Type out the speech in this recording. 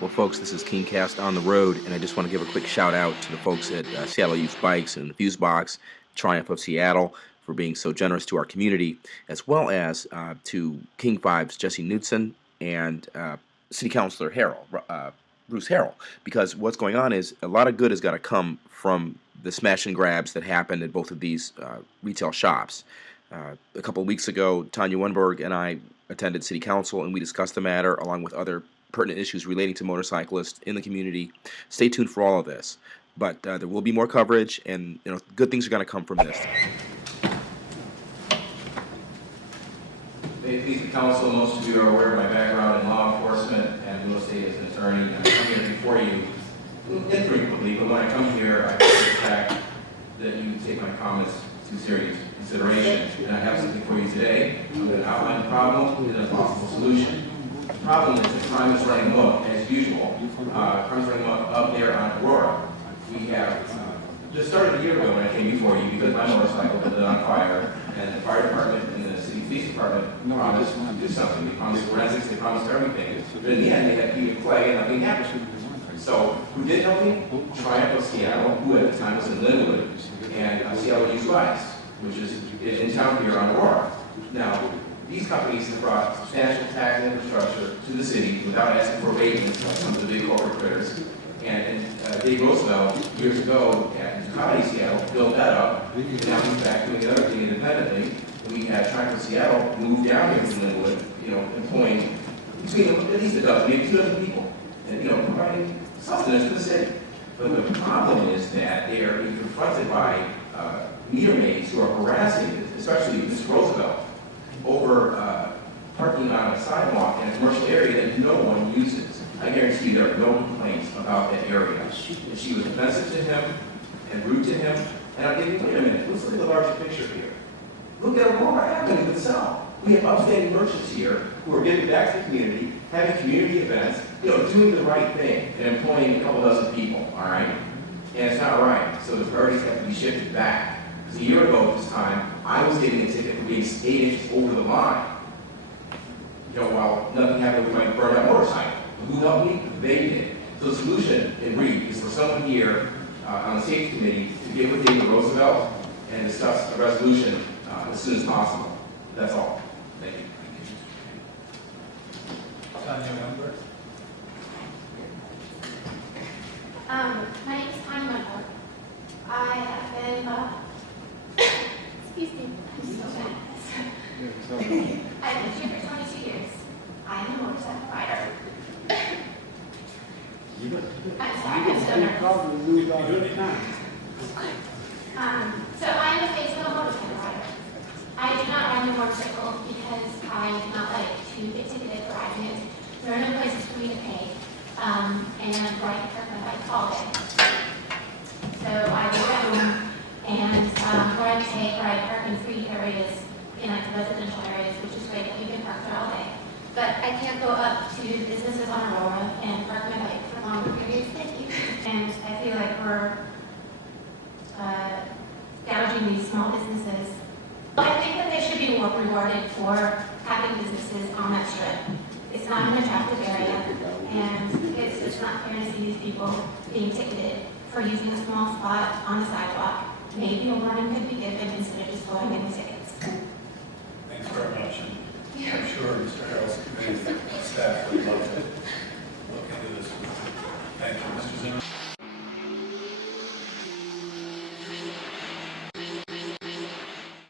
Well, folks, this is KingCast on the road, and I just want to give a quick shout out to the folks at Seattle Youth Bikes and the Fuse Box, Triumph of Seattle, for being so generous to our community, as well as to King Five's Jesse Knutson and City Councilor Harrell, Bruce Harrell, because what's going on is a lot of good has got to come from the smash and grabs that happened at both of these retail shops. A couple of weeks ago, Tanya Wenberg and I attended City Council, and we discussed the matter along with other pertinent issues relating to motorcyclists in the community. Stay tuned for all of this. But there will be more coverage, and good things are going to come from this. May it please the council, most of you are aware of my background in law enforcement and real estate as an attorney. I come here before you infrequently, but when I come here, I appreciate the fact that you take my comments to serious consideration. And I have something for you today. I'm going to outline the problem and a possible solution. The problem is that crime is running amok, as usual. Crime is running amok up there on Aurora. We have just started a year ago when I came before you because my motorcycle had lit on fire, and the fire department and the city police department promised to do something. They promised forensics, they promised everything. But in the end, they had Peter Clay and nothing happened. So, who did help me? Triumph of Seattle, who at the time was in Linwood, and Seattle Youth Bikes, which is in town here on Aurora. Now, these companies have brought substantial tax infrastructure to the city without asking for waivers like some of the big corporate critters. And Dave Roosevelt, years ago at Ducati of Seattle, built that up. And now he's back doing the other thing independently. And we had Triumph of Seattle move down here from Linwood, employing between at least a dozen, maybe 2 dozen people, and providing sustenance to the city. But the problem is that they are being confronted by meter maids who are harassing, especially Ms. Roosevelt, over parking on a sidewalk in a commercial area that no one uses. I guarantee you there are no complaints about that area. And she was offensive to him and rude to him. And I'm thinking, wait a minute, let's look at the larger picture here. Look at Aurora Avenue itself. We have upstanding merchants here who are giving back to the community, having community events, doing the right thing, and employing a couple dozen people, all right? And it's not right, so the priorities have to be shifted back. Because a year ago at this time, I was getting a ticket for being 8 inches over the line. While nothing happened with my burned out motorcycle. Who helped me? They did. So the solution in brief is for someone here on the safety committee to get with David Roosevelt and discuss a resolution as soon as possible. That's all. Thank you. My name is Tanya Wenberg. I have been, excuse me, I'm so bad. I've lived here for 22 years. I am a motorcycle rider. I'm sorry, I'm so nervous. So I am a fictional motorcycle rider. I do not ride my motorcycle because I do not like to get ticketed for riding it. There are no places for me to pay, and where I can park my bike all day. So I go home, and where I park in free areas, in like residential areas, which is great that you can park there all day. But I can't go up to businesses on Aurora and park my bike for longer periods than you. And I feel like we're gouging these small businesses. I think that they should be more rewarded for having businesses on that strip. It's not an attractive area, and it's just not fair to see these people being ticketed for using a small spot on the sidewalk. Maybe a warning could be given instead of just blowing in the tickets. Thanks very much. I'm sure Mr. Harrell's committee staff would love to look into this. Thank you, Mr. Zimmer.